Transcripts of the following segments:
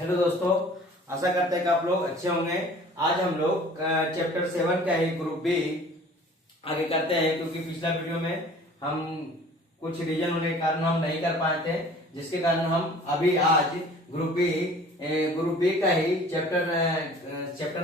Hello दोस्तों, आशा करते हैं कि आप लोग अच्छे होंगे। आज हम लोग चैप्टर 7 का ही ग्रुप बी आगे करते हैं, क्योंकि पिछला वीडियो में हम कुछ रीजन होने के कारण हम नहीं कर पाए थे, जिसके कारण हम अभी आज ग्रुप बी का ही चैप्टर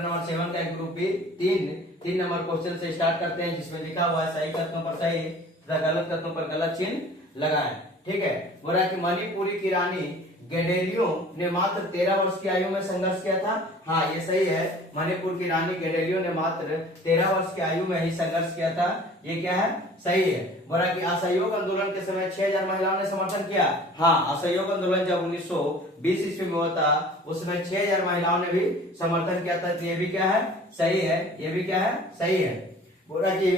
नंबर 7 का ग्रुप बी तीन नंबर क्वेश्चन से स्टार्ट करते हैं, जिसमें लिखा हुआ है सही कथनों पर सही तथा गलत कथनों पर गलत चिन्ह लगाएं। ठीक है, बोला कि मणिपुरी की रानी गेडेलियो ने मात्र 13 वर्ष की आयु में संघर्ष किया था। हाँ, ये सही है। मणिपुर की रानी गेडेलियो ने मात्र 13 वर्ष की आयु में ही संघर्ष किया था। ये क्या है? सही है। बोला कि असहयोग आंदोलन के समय 6000 महिलाओं ने समर्थन किया। हाँ, असहयोग आंदोलन जब 1920 ईस्वी में हुआ था, उसमें 6000 महिलाओं ने भी समर्थन किया था। तो ये भी क्या है? सही है। ये भी क्या है? सही है। बोला कि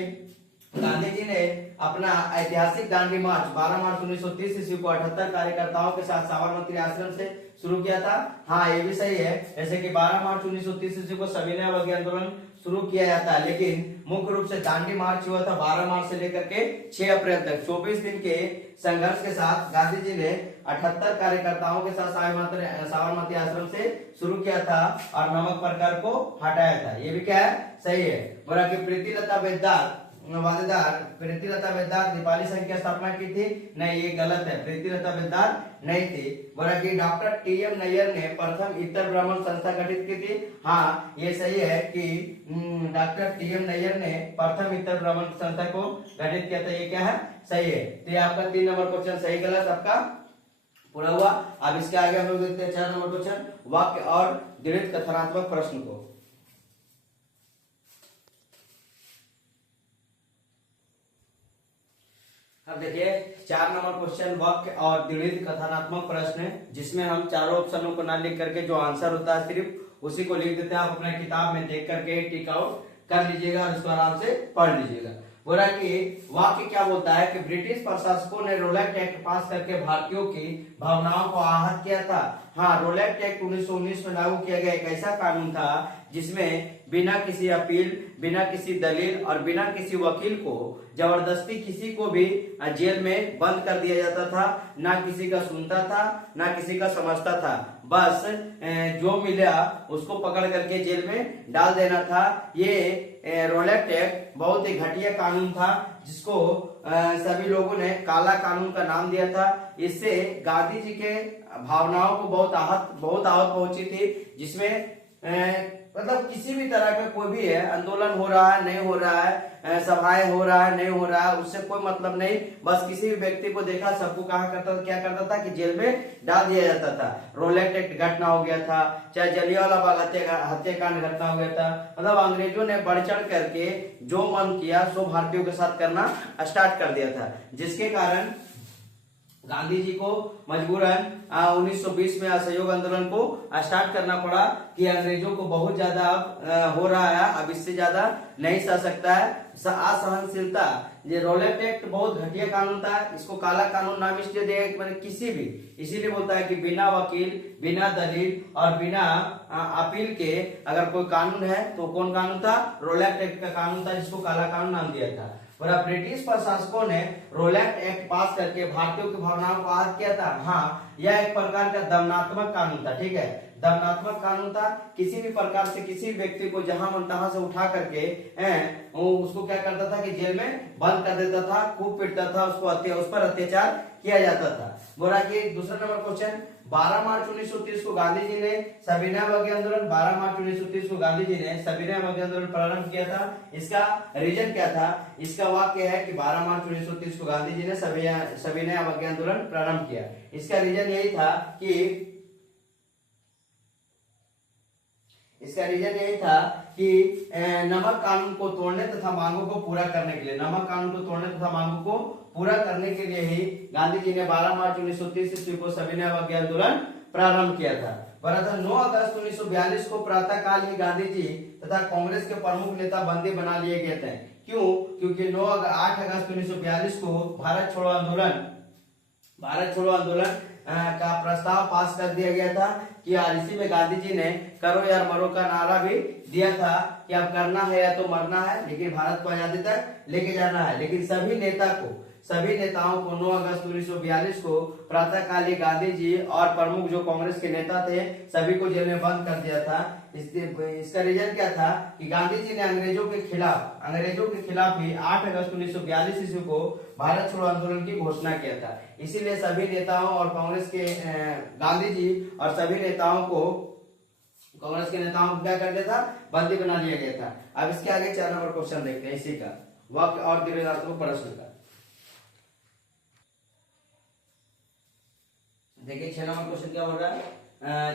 गांधी जी ने अपना ऐतिहासिक दांडी मार्च 12 मार्च 1930 ईस्वी को 78 कार्यकर्ताओं के साथ साबरमती आश्रम से शुरू किया था। हाँ, ये भी सही है। जैसे कि 12 मार्च 1930 ईस्वी को सविनय अवज्ञा आंदोलन शुरू किया जाता है, लेकिन मुख्य रूप से दांडी मार्च हुआ था 12 मार्च से लेकर के 6 अप्रैल तक। 24 दिन के संघर्ष के साथ गांधी जी ने 78 कार्यकर्ताओं के साथ साबरमती आश्रम से शुरू किया था और नमक प्रकार को हटाया था। ये भी क्या है? सही है। बोला कि प्रीतिलता बेदार नेपाली संघ की स्थापना की थी। नहीं, ये गलत है। प्रीतिलता बेदार नहीं थी। बोला कि डॉक्टर टी.एम. नैयर ने प्रथम इतर ब्राह्मण संस्था गठित की थी। हाँ, ये सही है कि डॉक्टर टी.एम. नैयर ने प्रथम इतर ब्राह्मण संस्था को गठित किया था। ये क्या है? सही है। तो ये आपका 3 नंबर क्वेश्चन सही गलत आपका पूरा हुआ। अब इसके आगे हम लोग देखते हैं 4 नंबर क्वेश्चन, वाक्य और दृढ़ कथनात्मक प्रश्न को। अब देखिए 4 नंबर क्वेश्चन, वाक्य और दृढ़ कथनात्मक प्रश्न, जिसमें हम चारों ऑप्शनों को ना लिख करके जो आंसर होता है सिर्फ उसी को लिख देते हैं। आप अपने किताब में देख करके टिक आउट कर लीजिएगा और उसको आराम से पढ़ लीजिएगा। बोला कि वाक्य क्या बोलता है कि ब्रिटिश प्रशासकों ने रोलैक्ट एक्ट पास करके भारतीयों की भावनाओं को आहत किया था। हाँ, रोलैक्ट एक्ट 1919 में लागू किया गया एक ऐसा कानून था जिसमें बिना किसी अपील, बिना किसी दलील और बिना किसी वकील को जबरदस्ती किसी को भी जेल में बंद कर दिया जाता था। ना किसी का सुनता था, ना किसी का समझता था। बस जो मिला उसको पकड़ करके जेल में डाल देना था। ये रोलैक्ट एक्ट बहुत ही घटिया कानून था, जिसको सभी लोगों ने काला कानून का नाम दिया था। इससे गांधी जी के भावनाओं को बहुत आहत पहुंची थी, जिसमें मतलब किसी भी तरह का कोई भी है, आंदोलन हो रहा है नहीं हो रहा है, सभाएं हो रहा है नहीं हो रहा है, उससे कोई मतलब नहीं। बस किसी भी व्यक्ति को देखा, सबको क्या करता था कि जेल में डाल दिया जाता था। रोलैक्ट एक्ट घटना हो गया था, चाहे जलियांवाला बाग हत्याकांड घटना हो गया था। मतलब अंग्रेजों ने बढ़ चढ़ करके जो मन किया सो भारतीयों के साथ करना स्टार्ट कर दिया था, जिसके कारण गांधी जी को मजबूरन 1920 में असहयोग आंदोलन को स्टार्ट करना पड़ा कि अंग्रेजों को बहुत ज्यादा अब हो रहा है, अब इससे ज्यादा नहीं सह सकता है। असहनशीलता, ये रोलैक्ट एक्ट बहुत घटिया कानून था, इसको काला कानून नाम इसलिए दिया मैंने किसी भी, इसीलिए बोलता है कि बिना वकील, बिना दलील और बिना अपील के अगर कोई कानून है तो कौन कानून था? रोलैक्ट एक्ट का कानून था, जिसको काला कानून नाम दिया था। और ब्रिटिश प्रशासकों ने रोलैक्ट एक्ट पास करके भारतीयों की भावनाओं को आहत किया था। हाँ, यह एक प्रकार का दमनात्मक कानून था। ठीक है, दमनात्मक कानून था। किसी भी प्रकार से किसी व्यक्ति को जहां मन तहां से उठा करके उसको क्या करता था कि जेल में बंद कर देता था, खूब पीटता था, उस पर अत्याचार किया जाता था। बोला कि दूसरा नंबर क्वेश्चन, 12 मार्च 1930 को गांधी जी ने सविनय अवज्ञा आंदोलन 12 मार्च 1930 को गांधी जी ने सविनय अवज्ञा आंदोलन प्रारंभ किया था। इसका रीजन क्या था? इसका वाक्य है कि 12 मार्च 1930 को गांधी जी ने सविनय अवज्ञा आंदोलन प्रारंभ किया। इसका रीजन यही था कि नमक कानून को तोड़ने तथा मांगों को पूरा करने के लिए, नमक कानून को तोड़ने तथा मांगों को पूरा करने के लिए ही गांधी जी ने 12 मार्च 1930 ईस्वी को सविनय अवज्ञा आंदोलन प्रारंभ किया था। 9 अगस्त 1942 को प्रातः काल ही गांधी जी तथा कांग्रेस के प्रमुख नेता बंदी बना लिए गए थे। क्यों? क्योंकि 8 अगस्त 1942 को भारत छोड़ो आंदोलन का प्रस्ताव पास कर दिया गया था कि इसी में गांधी जी ने करो यार मरो का नारा भी दिया था कि अब करना है या तो मरना है, लेकिन भारत को आजादी तक लेके जाना है। लेकिन सभी नेताओं को 9 अगस्त 1942 को प्रातःकालीन गांधी जी और प्रमुख जो कांग्रेस के नेता थे सभी को जेल में बंद कर दिया था। इसका रीजन क्या था कि गांधी जी ने अंग्रेजों के खिलाफ ही 8 अगस्त 1942 ईस्वी को भारत छोड़ो आंदोलन की घोषणा किया था। इसीलिए सभी नेताओं और कांग्रेस के गांधी जी और सभी नेताओं को क्या कर दिया था, बंदी बना लिया गया था। अब इसके आगे 4 नंबर क्वेश्चन देखते हैं इसी का, वाक्य और द्विधात्मक प्रश्न का। देखिए 6 नंबर क्वेश्चन क्या हो रहा है,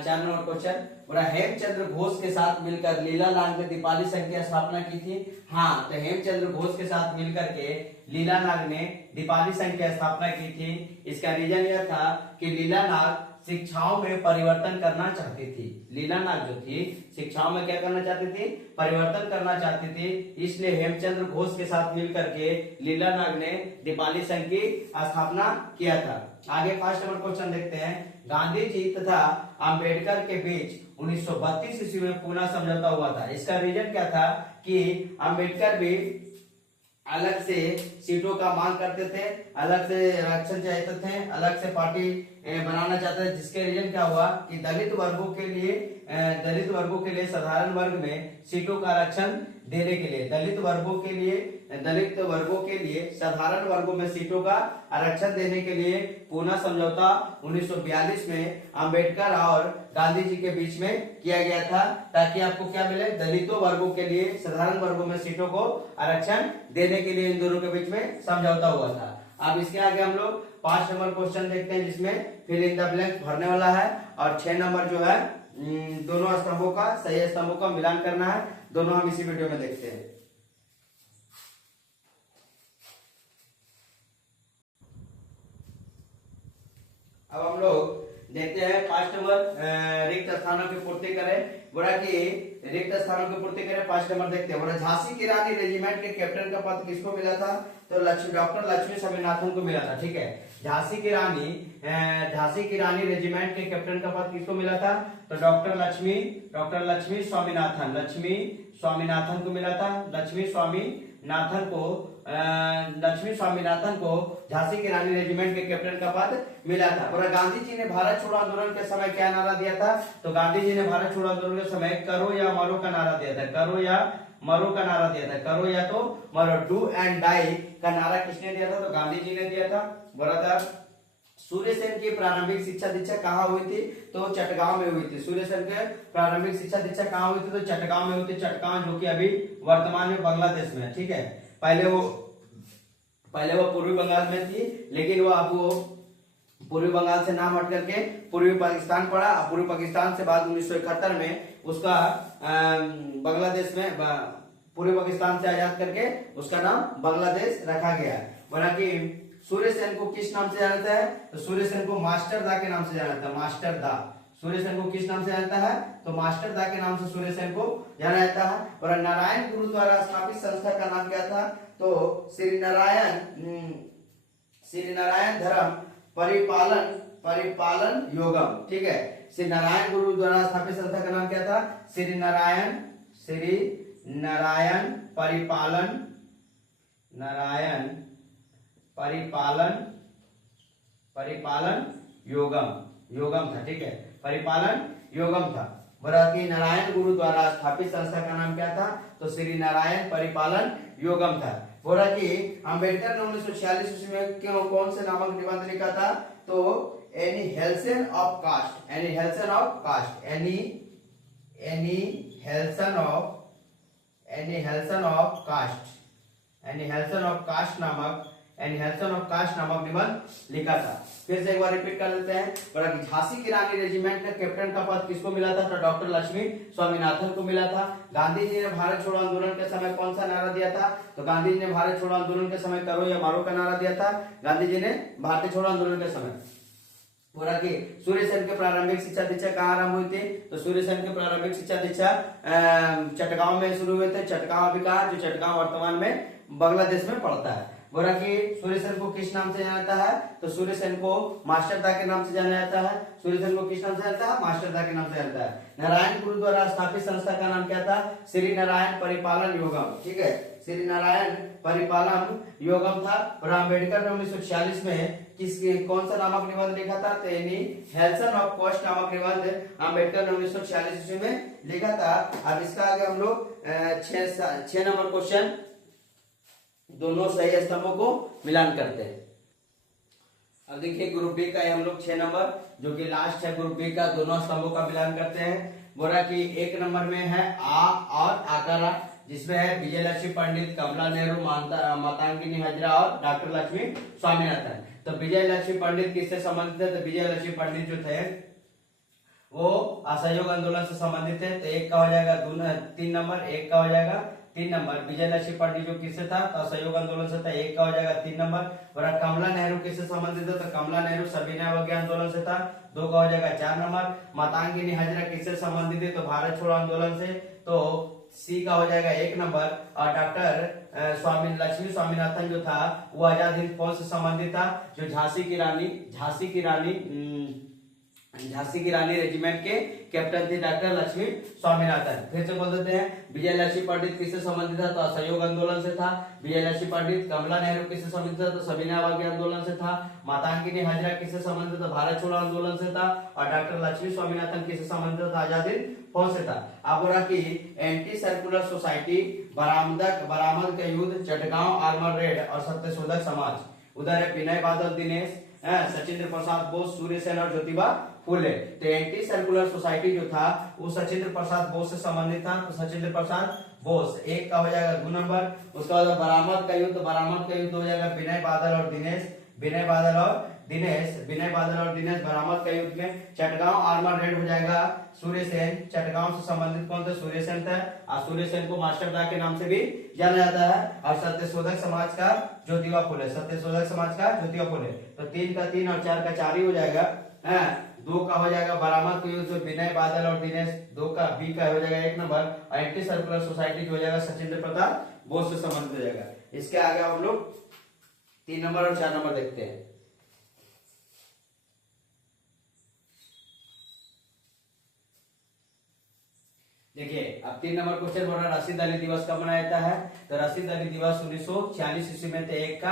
4 नंबर क्वेश्चन बोला हेमचंद्र घोष के साथ मिलकर लीला नाग ने दीपाली संघ की स्थापना की थी। हाँ, तो हेमचंद्र घोष के साथ मिलकर के लीला नाग ने दीपाली संघ की स्थापना की थी। इसका रीजन यह था कि लीला नाग शिक्षाओं में परिवर्तन करना चाहती थी। लीला नाग जो थी शिक्षाओं में क्या करना चाहती थी, परिवर्तन करना चाहती थी। इसलिए हेमचंद्र घोष के साथ मिलकर के लीला नाग ने दीपाली संघ की स्थापना किया था। आगे 5 नंबर क्वेश्चन देखते हैं। गांधी जी तथा अंबेडकर के बीच 1932 ईस्वी में पूना समझौता हुआ था। इसका रीजन क्या था कि अंबेडकर भी अलग से सीटों का मांग करते थे, अलग से आरक्षण चाहते थे, अलग से पार्टी बनाना चाहते थे, जिसके रीजन क्या हुआ कि दलित वर्गों के लिए साधारण वर्ग में सीटों का आरक्षण देने के लिए साधारण वर्गों में सीटों का आरक्षण देने के लिए पूना समझौता 1942 में अंबेडकर और गांधी जी के बीच में किया गया था, ताकि आपको क्या मिले, दलितों वर्गों के लिए साधारण वर्गों में सीटों को आरक्षण देने के लिए इन दोनों के बीच में समझौता हुआ था। अब इसके आगे हम लोग 5 नंबर क्वेश्चन देखते हैं, जिसमें फिल इन द ब्लैंक भरने वाला है, और 6 नंबर जो है दोनों स्तंभों का सही स्तंभों का मिलान करना है। दोनों हम इसी वीडियो में देखते हैं। अब हम लोग देखते हैं 5 नंबर रिक्त स्थानों की पूर्ति करें। बोला कि रिक्त स्थानों की पूर्ति करें। 5 नंबर देखते हैं। बोला झांसी की रानी रेजिमेंट के कैप्टन का पद किसको मिला था, तो डॉक्टर लक्ष्मी स्वामीनाथन को मिला था। ठीक है, झांसी की रानी रेजिमेंट के कैप्टन का पद किसको मिला था, तो डॉक्टर लक्ष्मी स्वामीनाथन को मिला था। लक्ष्मी स्वामीनाथन को झांसी की रानी रेजिमेंट के कैप्टन का पद मिला था। और गांधी जी ने भारत छोड़ो आंदोलन के समय क्या नारा दिया था, तो गांधी जी ने भारत छोड़ो आंदोलन के समय करो या मरो का नारा दिया था। करो या तो मरो, डू एंड डाई का नारा किसने दिया था, तो गांधी जी ने दिया था। बोला था सूर्यसेन की प्रारंभिक शिक्षा दीक्षा कहाँ हुई थी, तो चटगांव में हुई थी। सूर्यसेन के प्रारंभिक शिक्षा दीक्षा कहाँ हुई थी, तो चटगांव में हुई थी। चटगांव जो कि अभी वर्तमान में बांग्लादेश में है। ठीक है, पहले वो पूर्वी बंगाल में थी, लेकिन वो अब पूर्वी बंगाल से नाम हट करके पूर्वी पाकिस्तान पड़ा। पूर्वी पाकिस्तान से बाद 1971 में उसका बांग्लादेश में पूर्वी पाकिस्तान से आजाद करके उसका नाम बांग्लादेश रखा गया। बोला कि सूर्यसेन को किस नाम से जाना जाता है, तो सूर्यसेन को मास्टर दा के नाम से जाना जाता है। मास्टर दा सूर्यसेन को किस नाम से जानता है, तो मास्टर दा के नाम से सूर्यसेन को जाना जाता है। और नारायण गुरु द्वारा स्थापित संस्था का नाम क्या था, तो श्री नारायण धर्म परिपालन योगम। ठीक है, श्री नारायण गुरु द्वारा स्थापित संस्था का नाम क्या था, श्री नारायण परिपालन योगम था। ठीक है, परिपालन योगम था। बोला कि नारायण गुरु द्वारा स्थापित संस्था का नाम क्या था, तो श्री नारायण परिपालन योगम था। बोला कि अंबेडकर ने 1946 ईस्वी में कौन से नामक निबंध लिखा था, तो एनिहिलेशन ऑफ कास्ट नामक निबंध लिखा था। फिर से एक बार रिपीट कर लेते हैं। बोला कि झांसी की रानी रेजिमेंट का कैप्टन का पद किसको मिला था, तो डॉक्टर लक्ष्मी स्वामीनाथन को मिला था। गांधी जी ने भारत छोड़ो आंदोलन के समय कौन सा नारा दिया था, तो गांधी जी ने भारत छोड़ो आंदोलन के समय करो या मारो का नारा दिया था। गांधी जी ने भारत छोड़ो आंदोलन के समय। बोला कि सूर्यसेन के प्रारंभिक शिक्षा दीक्षा कहाँ आरंभ हुई थी, तो सूर्यसेन के प्रारंभिक शिक्षा दीक्षा चटगांव में शुरू हुए थे। चटगांव अभी कहा, जो चटगांव वर्तमान में बांग्लादेश में पड़ता है। बोला कि सूर्यसेन को किस नाम से जाना जाता है, तो सूर्यसेन को मास्टर दा के नाम से जाना जाता है। सूर्यसेन को किस नाम से जानता है, मास्टर दा के नाम से जानता है। नारायण गुरु द्वारा स्थापित संस्था का नाम क्या था, श्री नारायण परिपालन योगम। ठीक है, श्री नारायण परिपालम योगम था। और अम्बेडकर ने 1946 में कौन सा नामक निबंध लिखा था? तो यानी हेल्सन ऑफ कोस्ट नामक निबंध अम्बेडकर ने 1946 ईस्वी में लिखा था। अब इसका आगे हम लोग 6 नंबर क्वेश्चन, दोनों सही स्तंभों को मिलान करते हैं। अब देखिए ग्रुप बी का हम लोग 6 नंबर जो कि लास्ट है ग्रुप बी का, दोनों स्तंभों का मिलान करते हैं। बोला कि 1 नंबर में है आ और आकारा, जिसमें है विजय लक्ष्मी पंडित, कमला नेहरू, मातंगिनी हजरा और डॉक्टर लक्ष्मी स्वामीनाथन। तो विजय लक्ष्मी पंडित किससे संबंधित है? तो विजय लक्ष्मी पंडित जो थे वो असहयोग आंदोलन से संबंधित है। तो 1 का हो जाएगा 3 नंबर, 1 का हो जाएगा 3 नंबर। विजय लक्ष्मी पंडित जो किससे था? तो असहयोग आंदोलन से था, 1 का हो जाएगा 3 नंबर। और कमला नेहरू किससे संबंधित है? तो कमला नेहरू सविनय अवज्ञा आंदोलन से था, 2 का हो जाएगा 4 नंबर। मातंगिनी हजरा किससे संबंधित है? तो भारत छोड़ो आंदोलन से, तो सी का हो जाएगा 1 नंबर। और डॉक्टर लक्ष्मी स्वामीनाथन जो था वो आजाद हिंद फौज से संबंधित था, जो झांसी की रानी रेजिमेंट के कैप्टन थे डॉक्टर लक्ष्मी स्वामीनाथन। फिर से बोल देते हैं, विजय लक्ष्मी पंडित किससे संबंधित था? तो असहयोग आंदोलन से था। विजय लक्ष्मी पंडित। कमला नेहरू किससे संबंधित था? तो सविनय अवज्ञा आंदोलन से था। मातंगिनी हजरा किससे संबंधित था? भारत छोड़ो आंदोलन से था। और डॉक्टर लक्ष्मी स्वामीनाथन किससे संबंधित था? आजाद हिंद फौज से था। अब बोला कि एंटी सर्कुलर सोसाइटी, बरामद का युद्ध, चटगांव आर्मर रेड और सत्यशोधक समाज। उधर है विनय बादल दिनेश, सचिंद्र प्रसाद बोस, सूर्य सेन और ज्योतिबा फुले। तो एंटी सर्कुलर सोसाइटी जो था वो सचिंद्र प्रसाद बोस से संबंधित था, तो सचिंद्र प्रसाद बोस। 1 का हो जाएगा 2 नंबर। उसके बाद बरामद का युद्ध हो जाएगा विनय बादल और दिनेश, बरामद का युद्ध में। चटगांव आर्मर रेड हो जाएगा सूर्य सेन, चटगांव से संबंधित कौन थे? सूर्य सेन था। और सूर्य सेन को मास्टर डा के नाम से भी जाना जाता है। और सत्यशोधक समाज का ज्योतिबा फुले, तो 3 का 3 और 4 का 4 ही हो जाएगा। 2 का हो जाएगा बरामद का युद्ध, विनय बादल और दिनेश, 2 का बी का हो जाएगा 1 नंबर। और एंटी सर्कुलर सोसाइटी हो जाएगा सचिंद्र प्रसाद बोस से संबंधित हो जाएगा। इसके आगे हम लोग 3 नंबर और 4 नंबर देखते हैं। देखिए अब 3 नंबर क्वेश्चन बोल रहा है रशीद अली दिवस कब मनाया जाता है? तो रशीद अली दिवस 1946 ईस्वी में। तो 1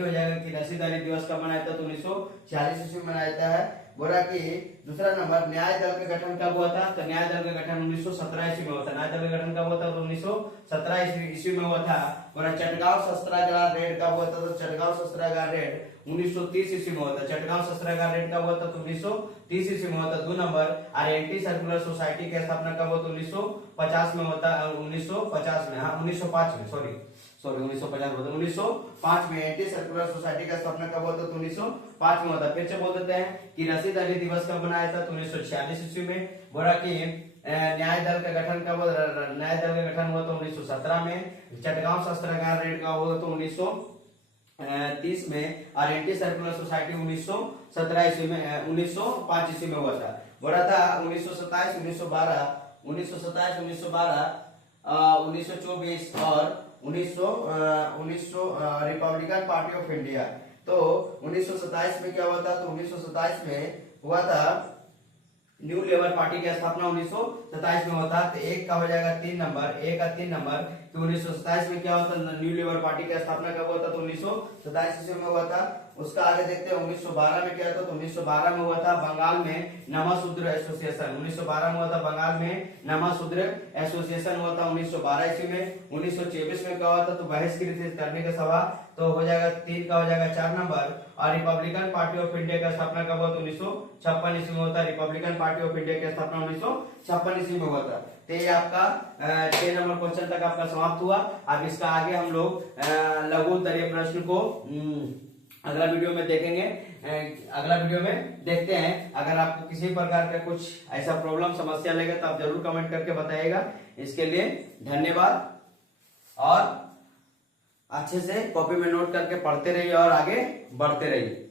हो जाएगा कि रशीद अली दिवस कब मनाया जाता है? तो 1946 ईस्वी में मनाया जाता है। बोला कि दूसरा नंबर न्याय दल का गठन कब हुआ था? तो न्याय दल का गठन 1917 ईस्वी में हुआ था। न्याय दल का गठन कब हुआ था? तो 1917 ईस्वी में हुआ था। बोला चटगांव शस्त्रागार रेड कब हुआ था? तो चटगांव शस्त्रागार रेड 1930 ईस्वी में हुआ था। चटगांव शस्त्रागार रेड कब हुआ था? तो 1930 ईस्वी में हुआ था, 2 नंबर। और एंटी सर्कुलर सोसाइटी की स्थापना कब हुआ? तो 1950 में होता है, 1950 में, हाँ 1905 में, सॉरी 1950 होता है, 1905 में एंटी सर्कुलर सोसाइटी का स्थापना कब हुआ? तो 1905 में होता है। फिर से बोल देते हैं कि रशीद अली दिवस कब मनाया था? तो 1946 ईस्वी में। बोला कि न्याय दल का गठन कब हुआ? न्याय दल का गठन हुआ तो 1917 में। चटगांव शस्त्रागार रेड का हुआ तो 1930 में। और एंटी सर्कुलर सोसाइटी 1917 ईस्वी में, 1905 ईस्वी में हुआ था। बोला था 1927, 1912, 1924 और 1900 रिपब्लिकन पार्टी ऑफ इंडिया। तो 1927 में क्या हुआ था? तो 1927 में हुआ था न्यू लेबर पार्टी की स्थापना 1927 में हुआ था। तो 1 का हो जाएगा 3 नंबर, 1 का 3 नंबर कि 1927 में क्या हुआ था? न्यू लेबर पार्टी की स्थापना कब हुआ था? तो 1927 ईस्वी में हुआ था। उसका आगे देखते हैं 1912 में क्या था? तो 1912 में हुआ था बंगाल में नमशूद्र एसोसिएशन। 1912 में हुआ था बंगाल में नमशूद्र एसोसिएशन हुआ था 1912 ईस्वी में। 1924 में क्या हुआ था? तो बहिष्कृत करने का सभा, तो हो जाएगा 3 का हो जाएगा 4 नंबर। और रिपब्लिकन पार्टी ऑफ इंडिया का स्थापना कब हुआ? तो 1956 ईस्वी में होता है। रिपब्लिकन पार्टी ऑफ इंडिया की स्थापना 1956 ईस्वी में हुआ था। तो ये आपका 6 नंबर क्वेश्चन तक आपका समाप्त हुआ। अब इसका आगे हम लोग लघु उत्तरीय प्रश्न को अगला वीडियो में देखेंगे। अगला वीडियो में देखते हैं। अगर आपको किसी प्रकार का कुछ ऐसा प्रॉब्लम समस्या लगे तो आप जरूर कमेंट करके बताइएगा। इसके लिए धन्यवाद। और अच्छे से कॉपी में नोट करके पढ़ते रहिए और आगे बढ़ते रहिए।